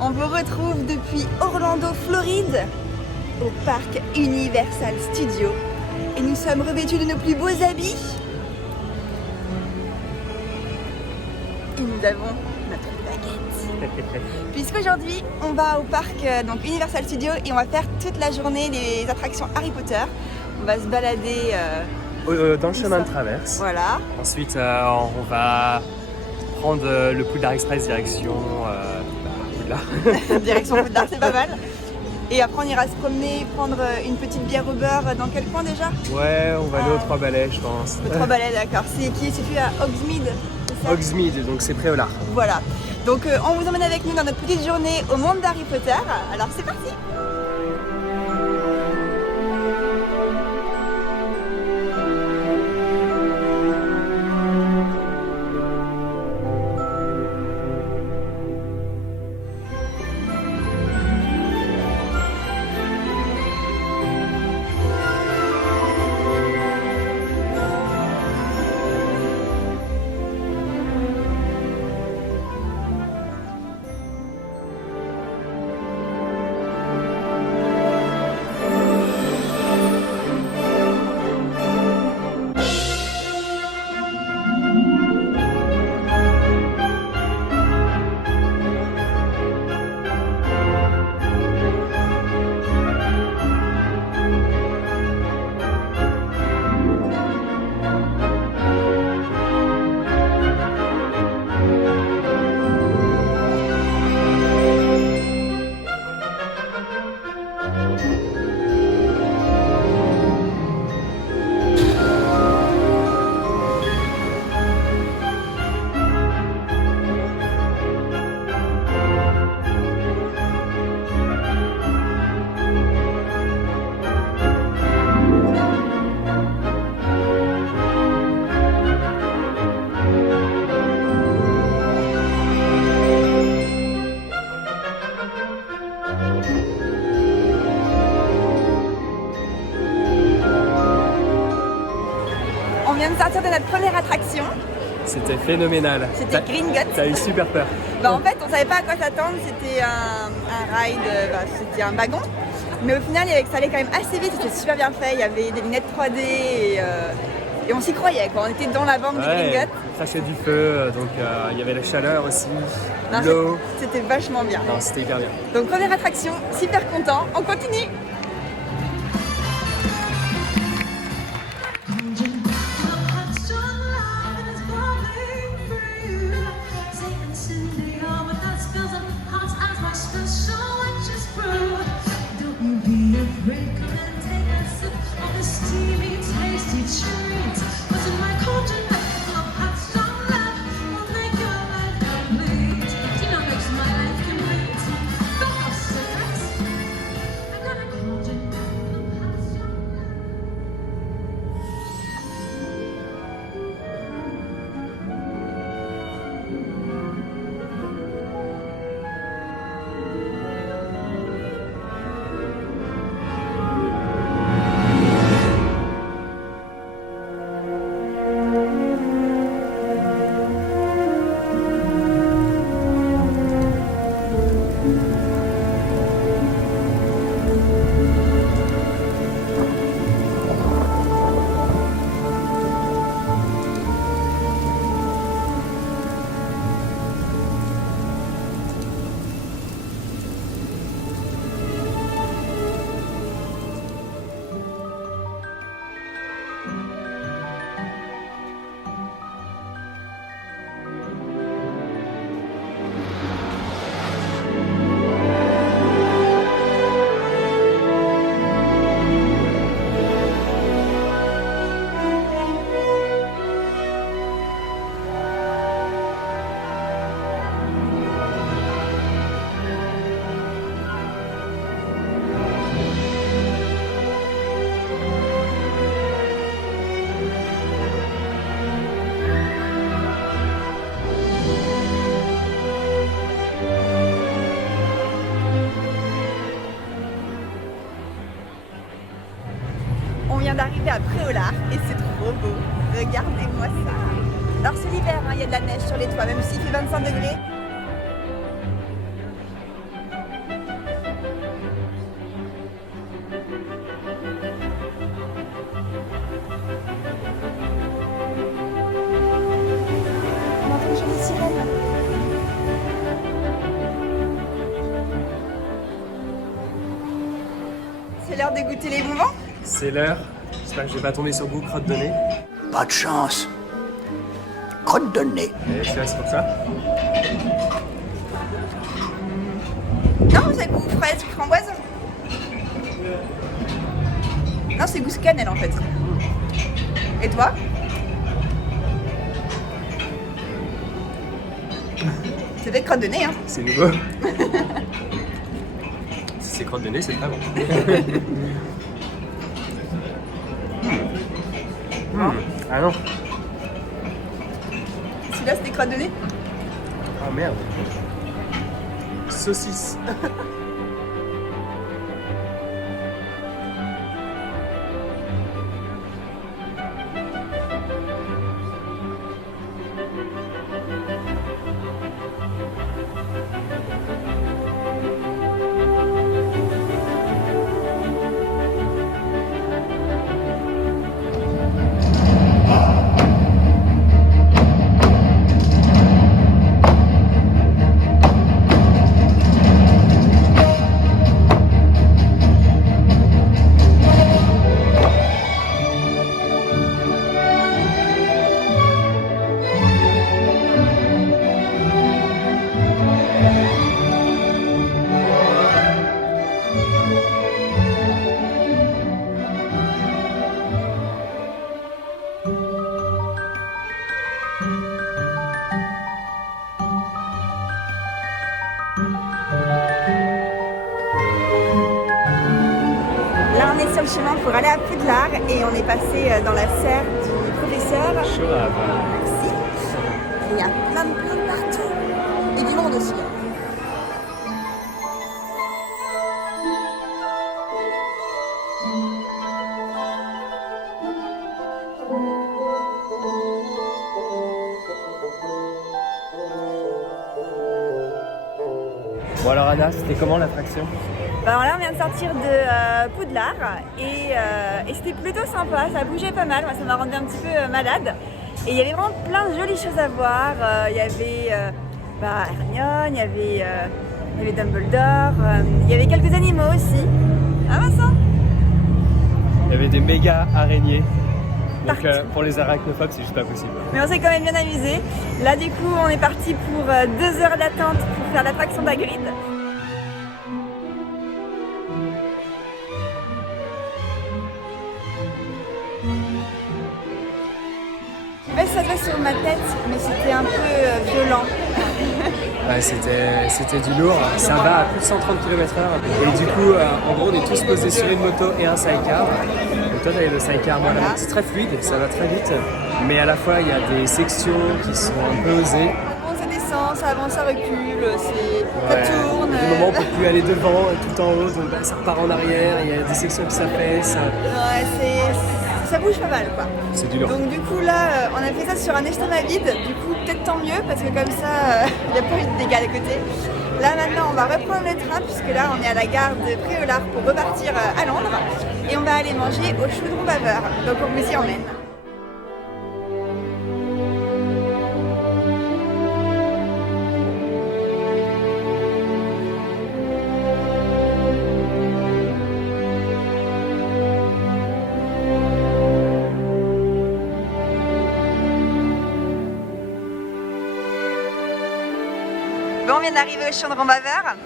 On vous retrouve depuis Orlando, Floride, au parc Universal Studios. Et nous sommes revêtus de nos plus beaux habits. Et nous avons notre baguette. Puisqu'aujourd'hui, on va au parc donc Universal Studios et on va faire toute la journée les attractions Harry Potter. On va se balader dans le chemin de traverse. Voilà. Ensuite, on va prendre le Poudlard Express direction Poudlard. Direction Poudlard, c'est pas mal. Et après, on ira se promener, prendre une petite bière au beurre. Dans quel coin déjà? Ouais, on va aller aux Trois Balais, je pense. Aux Trois Balais, d'accord. C'est qui est situé à Hogsmeade, c'est ça? Hogsmeade, donc c'est Préolard. Voilà. Donc, on vous emmène avec nous dans notre petite journée au monde d'Harry Potter. Alors, c'est parti! On vient de sortir de notre première attraction. C'était phénoménal. C'était Gringotts. T'as eu super peur. En fait, on savait pas à quoi s'attendre. C'était un ride, c'était un wagon. Mais au final, ça allait quand même assez vite. C'était super bien fait. Il y avait des lunettes 3D et on s'y croyait, quoi. On était dans la bande des Gringotts. Il crachait du feu, donc il y avait la chaleur aussi, Non, l'eau. C'était vachement bien. Non, c'était hyper bien. Donc première attraction, super content. On continue. vient d'arriver à Préolard et c'est trop beau. Regardez-moi ça. Alors c'est l'hiver, hein, il y a de la neige sur les toits, même s'il fait 25 degrés. c'est l'heure de goûter les bonbons. C'est l'heure. J'espère que je vais pas tomber sur goût crotte de nez. Pas de chance. Crotte de nez. Et celui-là, c'est pour ça. Non, c'est goût fraise ou framboise. Non, c'est goût cannelle en fait. Et toi? C'est peut-être crotte de nez, hein. C'est nouveau. Si c'est crotte de nez, c'est très bon. Ah non. Celui-là, c'est des crottes de nez. Ah merde. Saucisse. Là, on est sur le chemin pour aller à Poudlard et on est passé dans la serre du professeur. Chaud à avoir. Merci. Et il y a plein de partout. Et du monde aussi. Bon alors Anna, c'était comment l'attraction? Alors là, on vient de sortir de Poudlard et c'était plutôt sympa, ça bougeait pas mal, moi ça m'a rendu un petit peu malade. Et il y avait vraiment plein de jolies choses à voir, il y avait Hermione, il y avait Dumbledore, il y avait quelques animaux aussi. Ah Vincent? Il y avait des méga araignées. Donc Parti. pour les arachnophobes, c'est juste pas possible. Mais on s'est quand même bien amusé. Là du coup, on est parti pour 2 heures d'attente pour faire l'attraction d'Hagrid. Je sais pas si ça se voit sur ma tête, mais c'était un peu violent. Ouais, c'était du lourd. Ça va à plus de 130 km/h. Et du coup, en gros, on est tous posés sur une moto et un sidecar. Donc toi, t'avais le sidecar, moi, Voilà. c'est très fluide, ça va très vite. Mais à la fois, il y a des sections qui sont un peu osées. Bon, ça descend, ça avance, ça recule, ça Ouais. tourne. Au moment, on peut plus aller devant, tout en haut, donc ça repart en arrière. Il y a des sections qui s'affaissent. Ouais, ça bouge pas mal quoi. C'est du lourd. Donc du coup là, on a fait ça sur un estomac vide, du coup peut-être tant mieux parce que comme ça, il n'y a pas eu de dégâts à côté. Là maintenant, on va reprendre le train puisque là, on est à la gare de Préolard pour repartir à Londres et on va aller manger au Chaudron Baveur. Donc on vous y emmène. Bon, on vient d'arriver au Chaudron Baveur.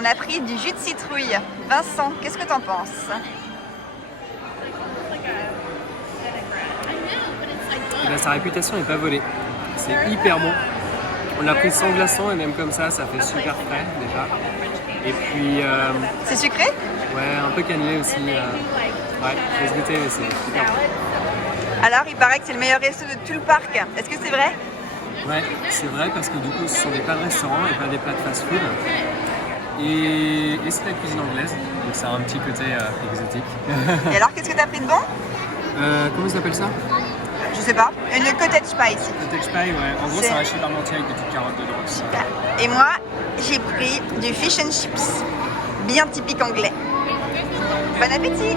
On a pris du jus de citrouille. Vincent, qu'est-ce que t'en penses? Eh ben, sa réputation n'est pas volée. C'est hyper bon. On l'a pris sans glaçon et même comme ça fait super frais déjà. Et puis, C'est sucré? ouais, un peu cannelé aussi. Ouais, faut se goûter, mais c'est super bon. Alors, il paraît que c'est le meilleur resto de tout le parc. Est-ce que c'est vrai? Ouais, c'est vrai parce que du coup, ce sont des plats de restaurant et pas des plats de fast-food. Et c'est la cuisine anglaise, donc ça a un petit côté exotique. Et alors, qu'est-ce que t'as pris de bon? Comment ça s'appelle ça? Je sais pas. Une cottage pie ici. Cottage pie, ouais. En gros, C'est- c'est un hachis parmentier avec des petites carottes dedans. Super. Et moi, j'ai pris du fish and chips. Bien typique anglais. Bon appétit!